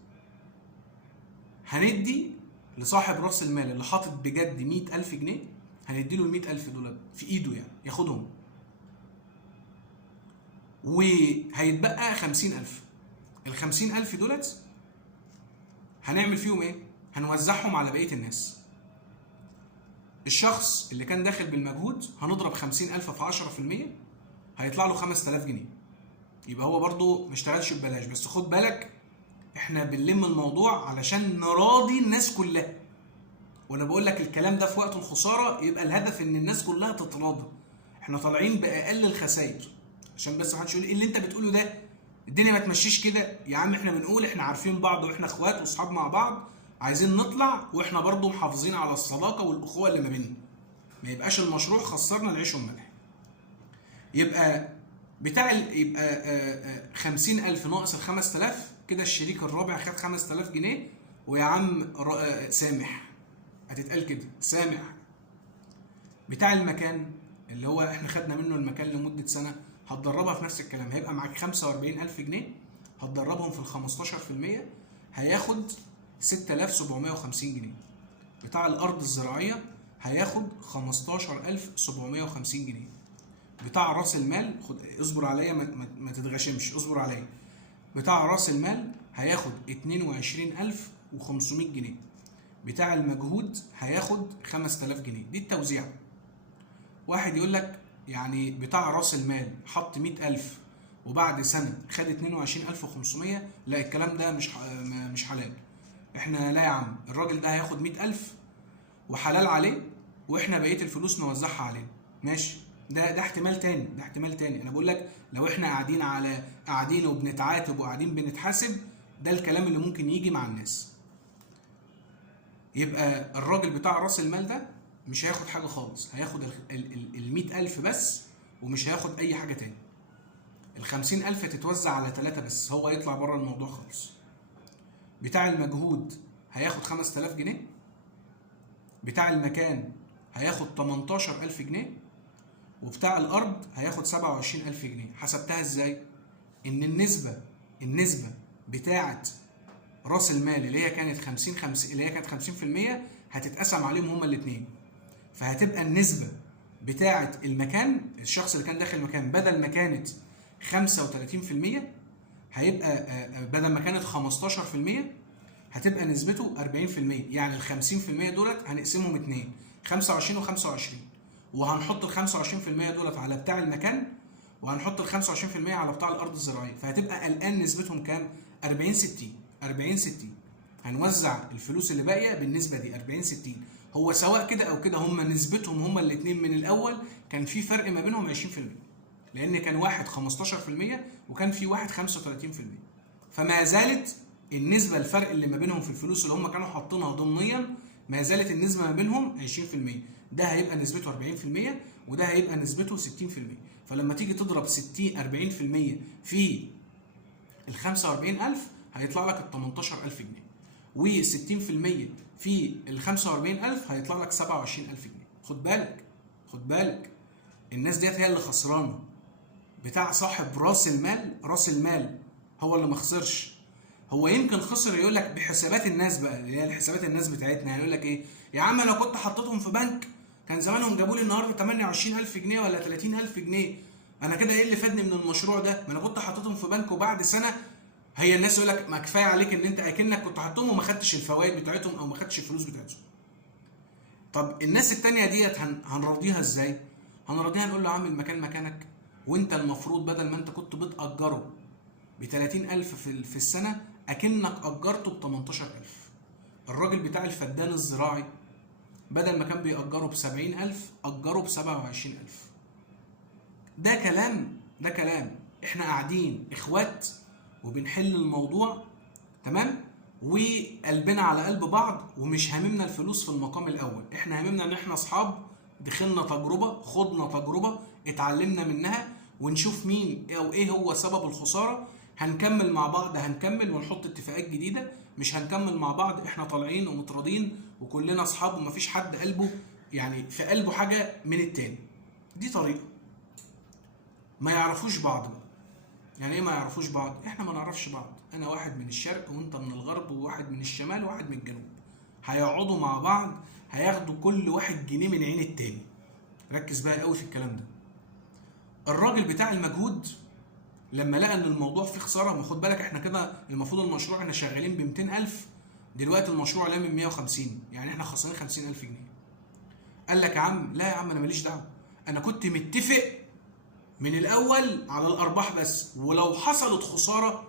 هندي لصاحب راس المال اللي حاطط بجد 100,000 جنيه، هنديله ال 100,000 دولار في ايده، يعني ياخدهم، وهيتبقى 50,000. ال 50,000 دولت هنعمل فيهم ايه؟ هنوزعهم على بقيه الناس. الشخص اللي كان داخل بالمجهود هنضرب 50,000 في 10%، هيطلع له 5,000 جنيه. يبقى هو برضو ما اشتغلش ببلاش، بس خد بالك احنا بنلم الموضوع علشان نراضي الناس كلها. وانا بقول لك الكلام ده في وقت الخساره، يبقى الهدف ان الناس كلها تتراضى. احنا طالعين باقل الخسائر، عشان بس محدش يقول ايه اللي انت بتقوله ده، الدنيا ما تمشيش كده يا عم. احنا بنقول احنا عارفين بعض واحنا اخوات واصحاب مع بعض، عايزين نطلع واحنا برضو محافظين على الصداقه والاخوه اللي ما بيننا، ما يبقاش المشروع خسرنا العيش والملح. يبقى يبقى 50,000 ناقص ال 5,000، كده الشريك الرابع خد 5,000 جنيه. ويا عم سامح، هتتقال كده سامح. بتاع المكان اللي هو احنا خدنا منه المكان لمدة سنة، هتدربها في نفس الكلام، هيبقى معاك 45,000 جنيه، هتدربهم في ال 15%، هياخد 6,750 جنيه. بتاع الأرض الزراعية هياخد 15,750 جنيه. بتاع راس المال، اصبر عليا، ما تتغشمش، اصبر عليا. بتاع راس المال هياخد 22,500 جنيه. بتاع المجهود هياخد 5,000 جنيه. دي التوزيع. واحد يقول لك يعني بتاع راس المال حط 100,000 وبعد سنه خد 22,500، لا الكلام ده مش حلال. احنا لا يا عم، الراجل ده هياخد 100,000 وحلال عليه، واحنا بقيه الفلوس نوزعها عليه، ماشي. ده احتمال تاني، ده احتمال تاني. انا بقول لك لو احنا قاعدين وبنتعاتب وقاعدين بنتحاسب، ده الكلام اللي ممكن يجي مع الناس. يبقى الراجل بتاع راس المال ده مش هياخد حاجه خالص، هياخد ال 100,000 بس، ومش هياخد اي حاجه تاني. ال 50,000 تتوزع على 3 بس، هو يطلع بره الموضوع خالص. بتاع المجهود هياخد 5,000 جنيه. بتاع المكان هياخد 18,000 جنيه. وبتاع الارض هياخد 27,000 جنيه. حسبتها ازاي؟ ان النسبه بتاعه راس المال اللي هي كانت 50 اللي هي كانت 50%، هتتقسم عليهم هما الاثنين، فهتبقى النسبه بتاعه المكان، الشخص اللي كان داخل المكان، بدل ما كانت 35%، هيبقى بدل ما كانت 15%، هتبقى نسبته 40%. يعني ال 50% دولت هنقسمهم 2، 25 و25، وهنحط ال 25% دولت على بتاع المكان، وهنحط ال 25% على بتاع الارض الزراعيه، فهتبقى الان نسبتهم كام؟ 40-60. هنوزع الفلوس اللي باقيه بالنسبه دي 40-60. هو سواء كده او كده هما نسبتهم هما الاثنين من الاول كان في فرق ما بينهم 20%، لان كان واحد 15% وكان في واحد 35%. فما زالت النسبه، الفرق اللي ما بينهم في الفلوس اللي هم كانوا حاطينها ضمنيا، ما زالت النسبه ما بينهم 20%. ده هيبقى نسبته 40% وده هيبقى نسبته 60%. فلما تيجي تضرب 40% في ال 45,000 هيطلع لك ال 18,000 جنيه، و 60% في ال 45,000 هيطلع لك 27,000 جنيه. خد بالك الناس ديت هي اللي خسرانه. بتاع صاحب راس المال هو اللي ما خسرش. هو يمكن خسر، يقول لك بحسابات الناس بقى، اللي هي حسابات الناس بتاعتنا، يعني يقول لك ايه يا عم انا كنت حطيتهم في بنك كان زمانهم جابوا لي النهارده 28000 جنيه ولا 30000 جنيه. انا كده ايه اللي فادني من المشروع ده؟ ما انا كنت حاططهم في بنك وبعد سنه هي الناس يقول لك ما كفايه عليك ان انت اكنك كنت حاططهم وما خدتش الفوائد بتاعتهم او ما خدتش الفلوس بتاعتهم. طب الناس التانيه ديت هنرضيها ازاي؟ هنرضيها نقول له يا عم المكان مكانك، وانت المفروض بدل ما انت كنت بتأجره ب 30000 في السنه اكنك اجرته ب 18000. الراجل بتاع الفدان الزراعي بدل ما كان بيأجره ب 70000 أجره ب 27000. ده كلام احنا قاعدين اخوات وبنحل الموضوع تمام، وقلبنا على قلب بعض، ومش هاممنا الفلوس في المقام الاول. احنا هاممنا ان احنا اصحاب دخلنا تجربه، خضنا تجربه، اتعلمنا منها، ونشوف مين او ايه هو سبب الخساره. هنكمل مع بعض، هنكمل ونحط اتفاقات جديده. مش هنكمل مع بعض احنا طالعين ومتراضين وكلنا اصحاب ومفيش حد قلبه يعني في قلبه حاجه من التاني. دي طريقه ما يعرفوش بعض بقى. يعني ايه ما يعرفوش بعض؟ احنا ما نعرفش بعض، انا واحد من الشرق وانت من الغرب وواحد من الشمال وواحد من الجنوب، هيقعدوا مع بعض هياخدوا كل واحد جنيه من عين التاني. ركز بقى قوي في الكلام ده. الراجل بتاع المجهود لما لقى ان الموضوع فيه خساره، ما خد بالك احنا كده المفروض المشروع احنا شغالين ب 200000، دلوقتي المشروع لامم 150، يعني احنا خسرانين 50000 جنيه. قال لك يا عم لا يا عم انا ماليش دعوه، انا كنت متفق من الاول على الارباح بس، ولو حصلت خساره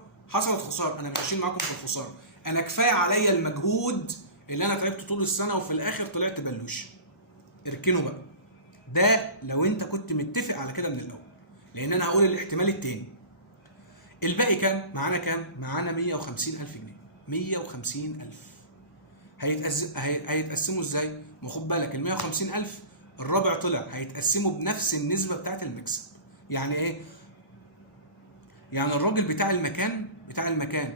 انا مش هشيل معاكم في الخساره، انا كفايه عليا المجهود اللي انا تعبت طول السنه وفي الاخر طلعت بلوش. اركنوا بقى. ده لو انت كنت متفق على كده من الاول، لان انا هقول الاحتمال التاني. الباقي كام؟ معانا كام؟ معانا 150000 جنيه. 150000 هيتقسموا ازاي؟ ما خد بالك ال 150000 الرابع طلع هيتقسموا بنفس النسبه بتاعت المكسب. يعني ايه؟ يعني الراجل بتاع المكان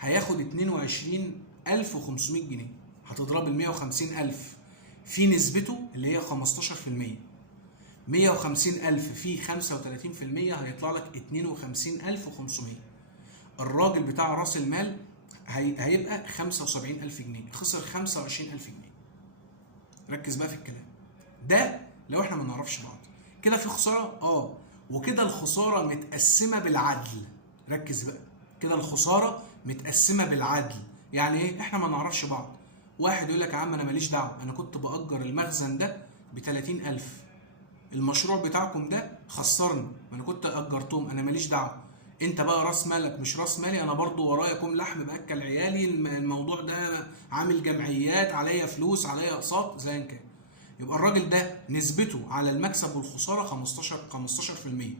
هياخد 22500 جنيه، هتضرب ال 150000 في نسبته اللي هي 15%. 150000 في 35% هيطلع لك 25500. الراجل بتاع راس المال هيبقى 75000 جنيه، خسر 25000 جنيه. ركز بقى في الكلام ده. لو احنا ما نعرفش بعض كده في خساره، وكده الخساره متقسمه بالعدل. ركز بقى، كده الخساره متقسمه بالعدل. يعني ايه؟ احنا ما نعرفش بعض. واحد يقول لك يا عم انا ماليش دعوه، انا كنت باجر المخزن ده ب 30000، المشروع بتاعكم ده خسرني، ما انا كنت اجرتهم، انا ماليش دعوه. انت بقى راس مالك مش راس مالي، انا برضو ورايا كوم لحم باكل عيالي، الموضوع ده عامل جمعيات، عليا فلوس، عليا اقساط، زي كان. يبقى الراجل ده نسبته على المكسب والخساره 15%.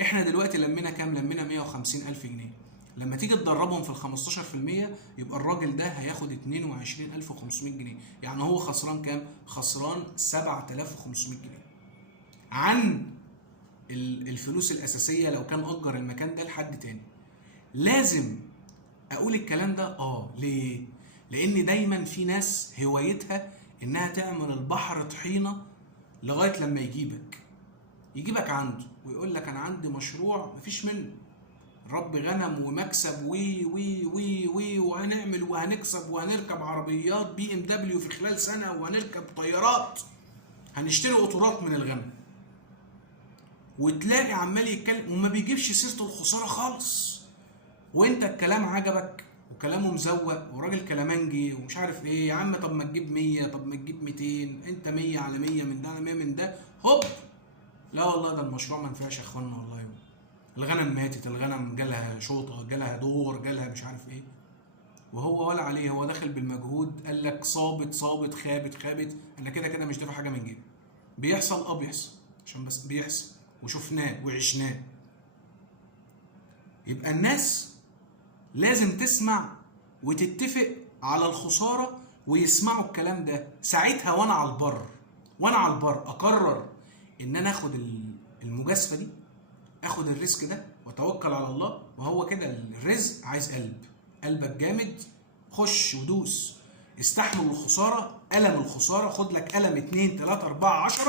احنا دلوقتي لمينا كام؟ لمينا 150000 جنيه. لما تيجي تدربهم في ال 15% يبقى الراجل ده هياخد 22500 جنيه. يعني هو خسران كام؟ خسران 7500 جنيه عن الفلوس الاساسيه لو كان اجر المكان ده لحد تاني. لازم اقول الكلام ده ليه؟ لان دايما في ناس هوايتها انها تعمل البحر طحينه لغايه لما يجيبك عنده ويقول لك انا عندي مشروع مفيش منه، رب غنم ومكسب وي وهنعمل وهنكسب وهنركب عربيات BMW في خلال سنه وهنركب طيارات، هنشتري قطورات من الغنم. وتلاقي عمال يتكلم وما بيجيبش سيره الخساره خالص، وانت الكلام عجبك وكلامه مزوق وراجل كلامنجي ومش عارف ايه. يا عم طب ما تجيب 100، طب ما تجيب 200، انت 100 على 100 من ده على 100 من ده، هوب. لا والله ده المشروع ما نفعش يا اخوانا، والله الغنم ماتت، الغنم جالها شوطه، جالها دور، جالها مش عارف ايه، وهو ولا عليه، هو داخل بالمجهود. قال لك صابت خابت، انا كده مش دافع حاجه من جيبي. بيحصل بيحصل، عشان بس بيحصل وشفناه وعشناه. يبقى الناس لازم تسمع وتتفق على الخساره ويسمعوا الكلام ده. ساعتها وانا على البر اقرر ان انا اخد المجازفه دي، اخد الريسك ده واتوكل على الله. وهو كده الرزق عايز قلبك جامد، خش ودوس، استحمل الخساره، الم الخساره، خد لك قلم 2 3 4 10،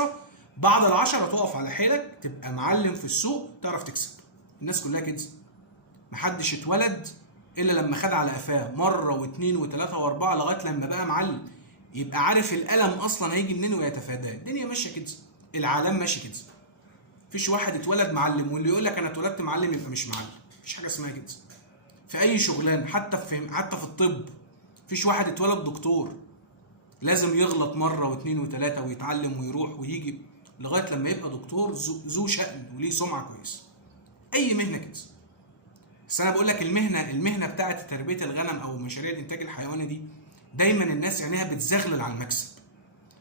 بعد ال10 تقف على حيلك، تبقى معلم في السوق، تعرف تكسب. الناس كلها كده، محدش اتولد الا لما خد على قفاه مره واثنين وثلاثه واربعه لغايه لما بقى معلم. يبقى عارف الالم اصلا هيجي منين ويتفاداه. الدنيا ماشيه كده، العالم ماشي كده. مفيش واحد اتولد معلم، واللي يقول لك انا اتولدت معلم يبقى مش معلم. مفيش حاجه اسمها كده في اي شغلانه، حتى في الطب. مفيش واحد اتولد دكتور، لازم يغلط مره واثنين وثلاثه ويتعلم ويروح ويجي لغايه لما يبقى دكتور ذو شأن وليه سمعه كويسه. اي مهنه كده. بس انا بقول لك المهنه بتاعت تربيه الغنم او مشاريع الانتاج الحيواني دي دايما الناس عينيها بتزغلل على المكسب.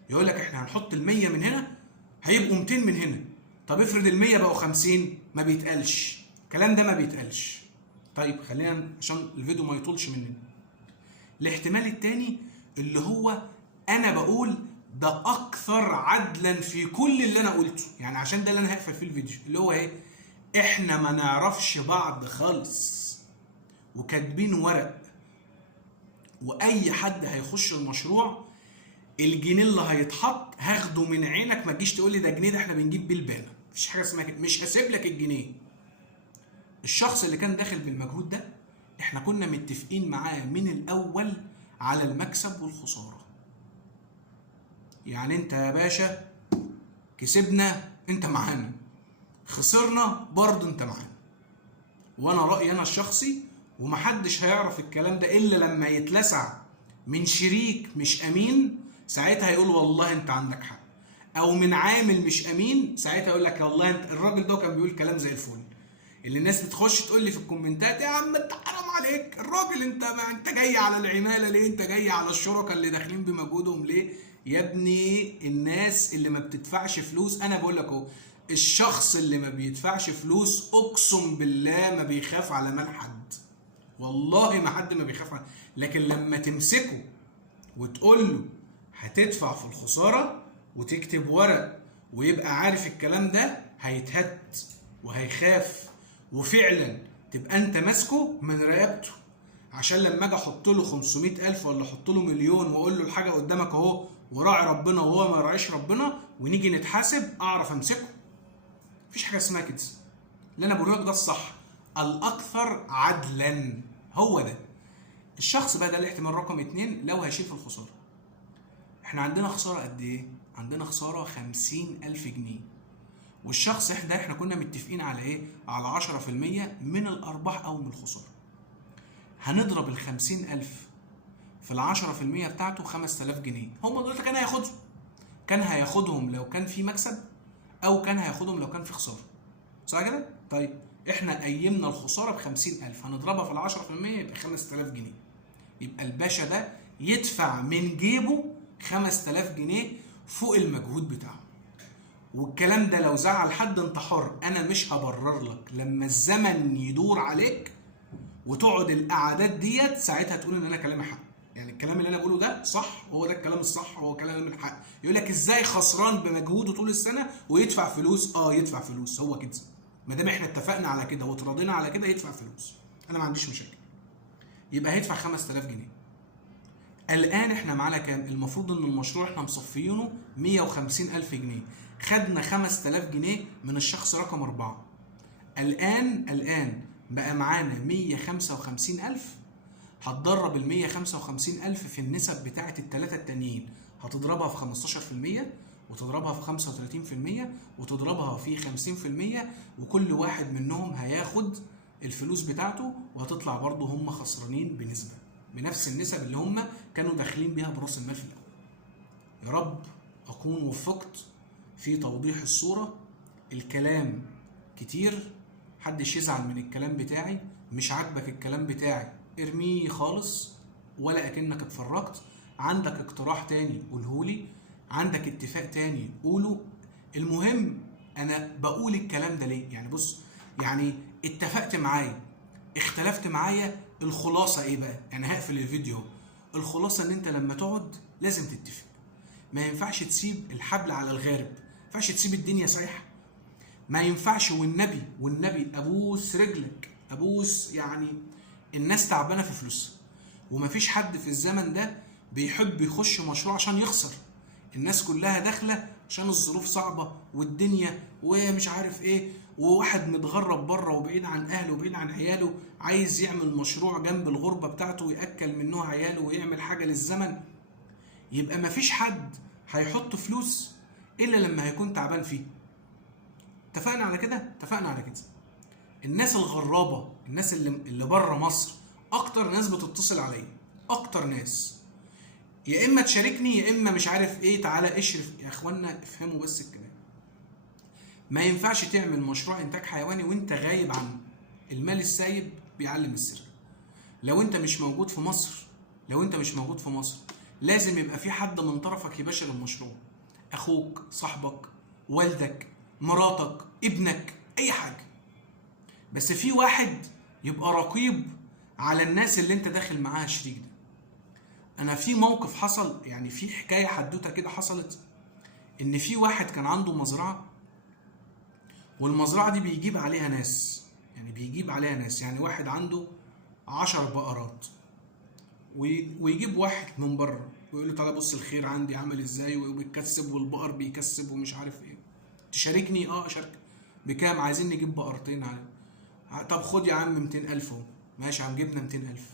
يقول لك احنا هنحط ال100 من هنا هيبقوا 200 من هنا. طب افرض ال100 بقوا 50، ما بيتقالش الكلام ده، ما بيتقالش. طيب خلينا عشان الفيديو ما يطولش مننا. الاحتمال التاني اللي هو انا بقول ده اكثر عدلا في كل اللي انا قلته، يعني عشان ده اللي انا هقفل فيه الفيديو، اللي هو ايه؟ احنا ما نعرفش بعض خالص وكاتبين ورق، واي حد هيخش المشروع الجنيه اللي هيتحط هاخده من عينك، ما تجيش تقول لي ده جنيه ده احنا بنجيب بيه البانه. مفيش حاجه اسمها كده، مش هسيب لك الجنيه. الشخص اللي كان داخل بالمجهود ده احنا كنا متفقين معاه من الاول على المكسب والخساره. يعني انت يا باشا كسبنا انت معانا، خسرنا برضه انت معانا. وانا رايي انا الشخصي، ومحدش هيعرف الكلام ده الا لما يتلسع من شريك مش امين، ساعتها هيقول والله انت عندك حق، او من عامل مش امين، ساعتها يقول لك والله انت الراجل ده كان بيقول كلام زي الفل. اللي الناس بتخش تقول لي في الكومنتات يا عم انت حرام عليك، الراجل انت جاي على العماله ليه؟ انت جاي على الشركاء اللي داخلين بمجهودهم ليه؟ يا ابني الناس اللي ما بتدفعش فلوس، انا بقول لك اهو، الشخص اللي ما بيدفعش فلوس اقسم بالله ما بيخاف على مال حد. والله ما حد ما بيخاف على، لكن لما تمسكه وتقول له هتدفع في الخساره وتكتب ورق ويبقى عارف الكلام ده، هيتهد وهيخاف، وفعلا تبقى انت ماسكه من رقبته. عشان لما اجي احط له 500,000 ولا احط له مليون واقول له الحاجه قدامك اهو وراعي ربنا وهو ما يراعيش ربنا ونيجي نتحاسب، اعرف امسكه. مفيش حاجه اسمها كده. اللي انا بقوله لك ده الصح، الاكثر عدلا هو ده. الشخص بقى ده الاحتمال رقم 2 لو هيشيل في الخساره. احنا عندنا خساره قد ايه؟ عندنا خساره 50,000 جنيه. والشخص احنا كنا متفقين على ايه؟ على 10% من الارباح او من الخساره. هنضرب ال 50,000 في ال 10% بتاعته 5000 جنيه. هم دول كان هياخدهم. كان هياخدهم لو كان في مكسب، او كان هياخدهم لو كان في خساره. صح كده؟ طيب احنا قيمنا الخساره ب 50,000، هنضربها في ال 10% يبقى 5000 جنيه. يبقى الباشا ده يدفع من جيبه 5000 جنيه فوق المجهود بتاعه. والكلام ده لو زعل حد انت حر، انا مش هبرر لك. لما الزمن يدور عليك وتقعد القعدات ديت ساعتها تقول ان انا كلامي حق. يعني الكلام اللي انا بقوله ده صح، هو ده الكلام الصح، هو كلام الحق. يقول لك ازاي خسران بمجهوده طول السنه ويدفع فلوس؟ يدفع فلوس، هو كده. ما دام احنا اتفقنا على كده وتراضينا على كده يدفع فلوس، انا ما عنديش مشاكل. يبقى هيدفع 5000 جنيه. الان احنا معانا كام؟ المفروض ان المشروع احنا مصفيينه 150,000 جنيه. خدنا 5000 جنيه من الشخص رقم 4. الان بقى معانا 155,000. هتضرب ال 155,000 في النسب بتاعه الثلاثه التانيين، هتضربها في 15% وتضربها في 35% وتضربها في 50%، وكل واحد منهم هياخد الفلوس بتاعته، وهتطلع برضه هم خسرانين بنسبه بنفس النسب اللي هم كانوا داخلين بيها براس المال في الاول. يا رب اكون وفقت في توضيح الصوره. الكلام كتير، محدش يزعل من الكلام بتاعي. مش عاجبك الكلام بتاعي ارميه خالص ولا اكنك اتفرجت. عندك اقتراح تاني قولهولي، عندك اتفاق تاني قوله. المهم انا بقول الكلام ده ليه؟ يعني بص، يعني اتفقت معايا، اختلفت معايا، الخلاصه ايه بقى؟ يعني هقفل الفيديو. الخلاصه ان انت لما تقعد لازم تتفق. ما ينفعش تسيب الحبل على الغارب، ما ينفعش تسيب الدنيا سايحه، ما ينفعش. والنبي ابوس رجلك، ابوس، يعني الناس تعبانه في فلوسها، ومفيش حد في الزمن ده بيحب يخش مشروع عشان يخسر. الناس كلها داخله عشان الظروف صعبه والدنيا ومش عارف ايه، وواحد متغرب بره وبعيد عن اهله وبعيد عن عياله عايز يعمل مشروع جنب الغربه بتاعته وياكل منه عياله ويعمل حاجه للزمن. يبقى مفيش حد هيحط فلوس الا لما هيكون تعبان فيه. اتفقنا على كده؟ اتفقنا على كده. الناس الغرابه، الناس اللي بره مصر، اكتر ناس بتتصل عليا، اكتر ناس يا اما تشاركني يا اما مش عارف ايه، تعالى اشرف. يا اخوانا افهموا بس الكلام. ما ينفعش تعمل مشروع انتاج حيواني وانت غايب عنه. المال السايب بيعلم السر. لو انت مش موجود في مصر، لازم يبقى في حد من طرفك يباشر المشروع. اخوك، صاحبك، والدك، مراتك، ابنك، اي حاجه. بس في واحد يبقى رقيب على الناس اللي انت داخل معاها شريك ده. انا في موقف حصل، يعني في حكايه حدوته كده حصلت، ان في واحد كان عنده مزرعه، والمزرعه دي بيجيب عليها ناس، يعني واحد عنده 10 بقرات، ويجيب واحد من بره ويقول له تعالى بص الخير عندي عامل ازاي وبيتكسب والبقر بيكسب ومش عارف ايه، تشاركني؟ اشارك. بكام؟ عايزين نجيب بقرتين عليه. طب خد يا عم 200,000 اهو. ماشي يا عم، جبنا 200,000.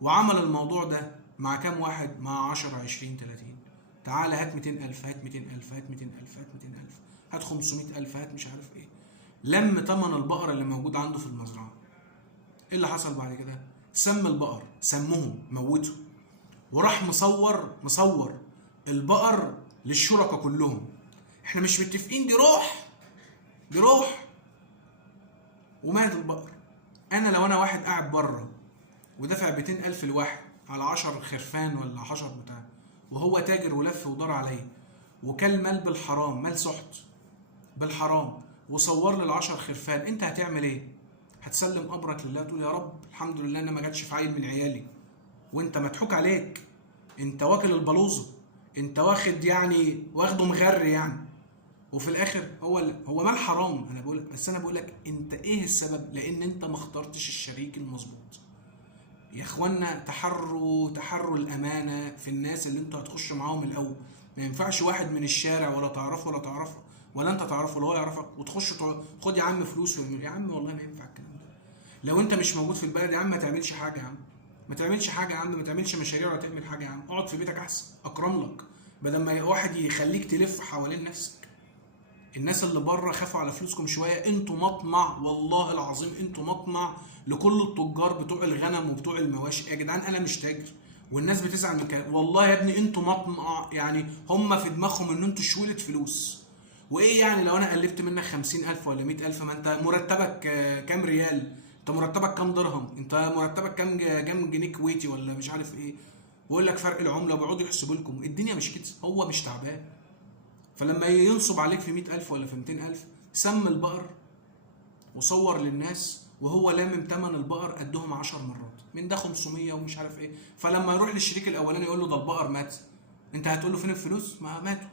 وعمل الموضوع ده مع كام واحد؟ مع 10 20 30. تعالى هات 200,000، هات 200,000، هات 200,000، هات 200,000، هات 500,000، هات مش عارف ايه. لم تمن البقرة اللي موجود عنده في المزرعة. ايه اللي حصل بعد كده؟ سم البقر، سمهم، موته، وراح مصور البقر للشركاء كلهم. احنا مش متفقين، دي روح. ومات البقر. لو انا واحد قاعد بره ودفع 200,000 لواحد على 10 خرفان ولا 10 بتاع، وهو تاجر ولف ودار عليا وكل مال بالحرام، مال سحت بالحرام، وصور لي ال10 خرفان، انت هتعمل ايه؟ هتسلم امرك لله، تقول يا رب الحمد لله ان ما جاتش في عيل من عيالي، وانت مضحوك عليك، انت واكل البلوزه، انت واخده مغر يعني، وفي الاخر هو مال حرام. انا بقول لك انت ايه السبب؟ لان انت ما اخترتش الشريك المظبوط. يا اخوانا تحروا الامانه في الناس اللي انتوا هتخشوا معاهم الاول. ما ينفعش واحد من الشارع ولا تعرفه ولا انت تعرفه ولا هو يعرفك وتخش خد يا عم فلوس يا عم والله ما ينفع الكلام ده. لو انت مش موجود في البلد يا عم ما تعملش حاجه يا عم، ما تعملش مشاريع ولا تعمل حاجه يا عم، اقعد في بيتك احسن، اكرم لك، بدل ما واحد يخليك تلف حوالين نفسك. الناس اللي بره خافوا على فلوسكم شويه، انتوا مطمع، والله العظيم انتوا مطمع لكل التجار بتوع الغنم وبتوع المواشي. يا جدعان انا مش تاجر، والناس بتزعل من كده، والله يا ابني انتوا مطمع، يعني هم في دماغهم ان انتوا شويلة فلوس. وايه يعني لو انا قلبت منك 50,000 ولا 100,000؟ ما انت مرتبك كام ريال؟ انت مرتبك كام درهم؟ انت مرتبك كام جنيه كويتي ولا مش عارف ايه؟ ويقول لك فرق العمله، وبيقعدوا يحسبوا لكم. الدنيا مش كده، هو مش تعبان. فلما ينصب عليك في 100,000 ولا في 200,000، سم البقر وصور للناس وهو لامم تمن البقر قدهم 10 مرات، من ده 500 ومش عارف ايه. فلما يروح للشريك الاولاني يقول له ده البقر مات، انت هتقول له فين الفلوس؟ ما ماتوا،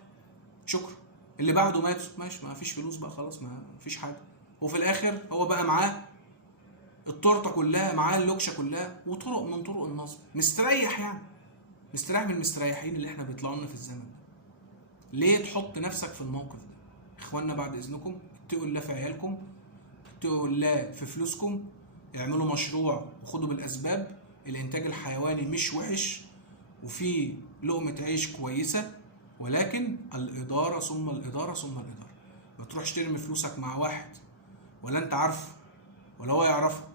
شكرا. اللي بعده ماتوا، ماشي، ما فيش فلوس بقى خلاص، ما فيش حاجه. وفي الاخر هو بقى معاه التورته كلها، معاه اللوكشه كلها، وطرق من طرق النصب، مستريح يعني، مستريح من المستريحين اللي احنا بيطلعوا لنا في الزمن ده. ليه تحط نفسك في الموقف ده؟ اخوانا بعد اذنكم اتقوا الله في عيالكم، اتقوا الله في فلوسكم، اعملوا مشروع وخدوا بالاسباب. الانتاج الحيواني مش وحش، وفي لقمة عيش كويسة، ولكن الادارة ثم الادارة ثم الادارة. ما تروحش ترمي فلوسك مع واحد ولا انت عارفه ولا هو يعرفك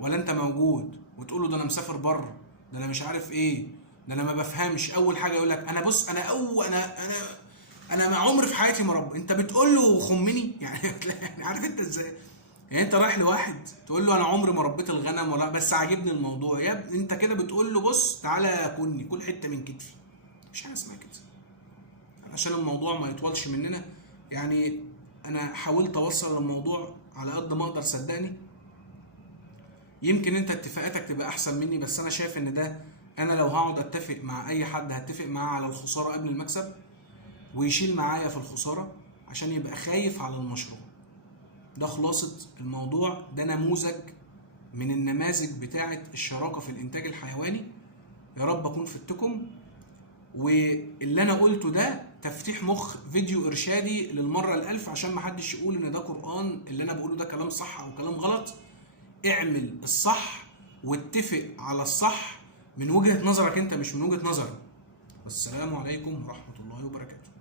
ولا انت موجود، وتقول له ده انا مسافر بره، ده انا مش عارف ايه، ده انا ما بفهمش. اول حاجه يقول لك انا بص انا ما عمري في حياتي ما رب. انت بتقول له خمني يعني عارف انت ازاي؟ يعني انت رايح لواحد تقول له انا عمري ما ربيت الغنم ولا بس عاجبني الموضوع، يا ابني انت كده بتقول له بص تعالى كل حته من كتفي. مش حاجه اسمها كده. عشان الموضوع ما يطولش مننا، يعني انا حاولت اوصل الموضوع على قد ما اقدر، صدقني. يمكن انت اتفاقاتك تبقى احسن مني، بس انا شايف ان ده، انا لو هقعد اتفق مع اي حد هتفق معاه على الخساره قبل المكسب، ويشيل معايا في الخساره عشان يبقى خايف على المشروع. ده خلاصه الموضوع. ده نموذج من النماذج بتاعه الشراكه في الانتاج الحيواني. يا رب اكون فدتكم. واللي انا قلته ده تفتيح مخ، فيديو ارشادي للمره الالف، عشان ما حدش يقول ان ده قرآن، اللي انا بقوله ده كلام صح او كلام غلط. اعمل الصح واتفق على الصح من وجهة نظرك انت، مش من وجهة نظري. والسلام عليكم ورحمة الله وبركاته.